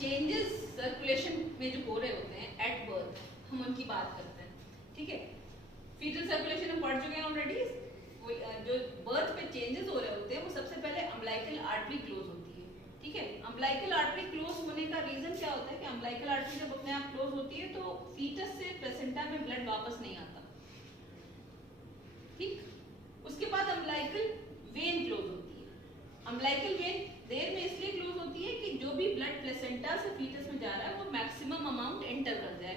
Changes circulation में जो हो रहे होते हैं एट बर्थ, हम उनकी बात करते हैं, ठीक है। फीटल सर्कुलेशन हम पढ़ चुके हैं ऑलरेडी। जो बर्थ पे चेंजेस हो रहे होते हैं वो सबसे पहले अम्बिलिकल आर्टरी क्लोज होती है, ठीक है। अम्बिलिकल आर्टरी क्लोज होने का रीजन क्या होता है कि अम्बिलिकल आर्टरी जब अपने आप क्लोज होती है तो फीटस से प्लेसेंटा में ब्लड वापस नहीं आता, ठीक। उसके बाद अम्बिलिकल वेन क्लोज होती है। अम्बिलिकल वेन देर में इसलिए क्लोज होती है कि जो भी ब्लड प्लेसेंटा से फीटस में जा रहा है वो मैक्सिमम अमाउंट एंटर कर जाए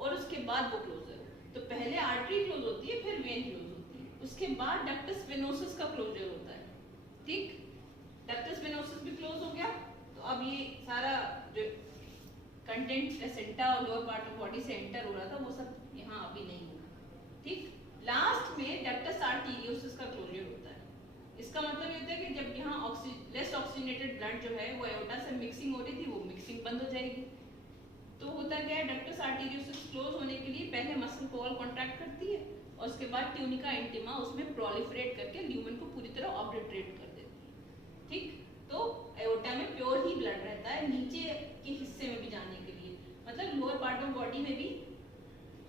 और उसके बाद वो क्लोज है। तो पहले आर्टरी क्लोज होती है, फिर वेन क्लोज होती है, उसके बाद डक्टस वेनोसस का क्लोजर होता है, ठीक। डक्टस वेनोसस भी क्लोज हो गया। तो अब ये सारा जो कंटेंट प्लेसेंटा और लोअर पार्ट ऑफ बॉडी से एंटर हो रहा था वो सब यहाँ अभी नहीं होगा, ठीक। लास्ट में डक्टस आर्टेरियोसस का क्लोजर होता है। इसका मतलब ये होता है कि जब यहाँ लेस ऑक्सीजनेटेड ब्लड जो है वो एओर्टा से मिक्सिंग हो रही थी, वो मिक्सिंग बंद हो जाएगी। तो होता क्या है, डक्टस आर्टेरियोसस क्लोज होने के लिए पहले मसल को और कॉन्ट्रैक्ट करती है और उसके बाद ट्यूनिका इंटिमा उसमें प्रोलिफरेट करके ल्यूमेन को पूरी तरह ऑब्लिटरेट कर देती है, ठीक। तो एओर्टा में प्योर ही ब्लड रहता है नीचे के हिस्से में भी जाने के लिए, मतलब लोअर पार्ट ऑफ बॉडी में भी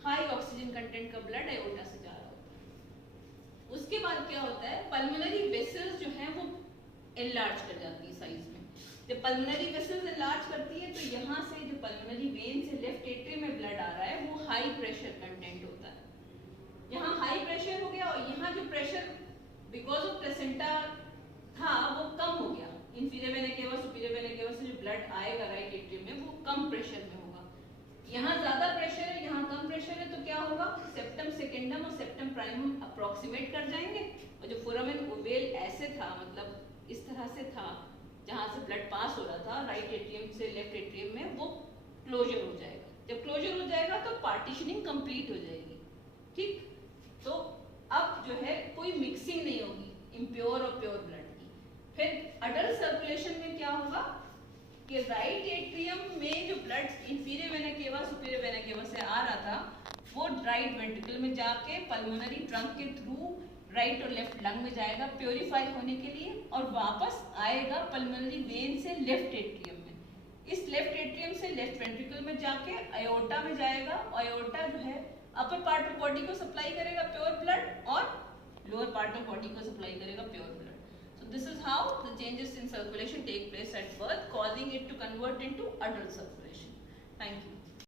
हाई ऑक्सीजन कंटेंट का ब्लड एओर्टा से जा रहा होता है। उसके बाद क्या होता है, पल्मोनरी वेसल्स जो हैं वो एनलार्ज कर जाती है साइज में। जब पल्मोनरी वेसल्स एनलार्ज करती है तो यहाँ से जो पल्मोनरी वेन से लेफ्ट एट्रियम में ब्लड आ रहा है वो हाई प्रेशर कंटेंट होता है। यहाँ हाई प्रेशर हो गया और यहाँ जो प्रेशर बिकॉज ऑफ प्लेसेंटा था वो कम हो गया। Inferior vena cava superior vena cava से जो ब्लड आएगा राइट एट्रियम में वो कम प्रेशर में होगा। यहाँ ज्यादा प्रेशर है, यहाँ कम प्रेशर है, तो क्या होगा, सेप्टम सेकेंडम और सेप्टम प्राइमम अप्रोक्सीमेट कर जाएंगे और जो फोरामेन ओवेल ऐसे था, मतलब इस तरह से था जहाँ से ब्लड पास हो रहा था राइट एट्रियम से लेफ्ट एट्रियम में, वो क्लोजर हो जाएगा। जब क्लोजर हो जाएगा तो पार्टीशनिंग कंप्लीट हो जाएगी, ठीक। तो अब जो है कोई मिक्सिंग नहीं होगी इम्प्योर और प्योर ब्लड की। फिर अडल्ट सर्कुलेशन में क्या होगा कि राइट एट्रियम में जो blood inferior vena cava superior vena cava से आ रहा था वो राइट वेंट्रिकल में जाके पल्मोनरी ट्रंक के थ्रू राइट और लेफ्ट लंग में जाएगा प्योरीफाई होने के लिए और वापस आएगा पल्मोनरी वेन से लेफ्ट एट्रियम में। इस लेफ्ट एट्रियम से लेफ्ट वेंट्रिकल में जाके अयोर्टा में जाएगा और अयोर्टा जो है अपर पार्ट ऑफ बॉडी को सप्लाई करेगा प्योर ब्लड और लोअर पार्ट ऑफ बॉडी को सप्लाई करेगा pure blood. So this is how the changes in circulation take place at birth, causing it to convert into adult circulation. Thank you.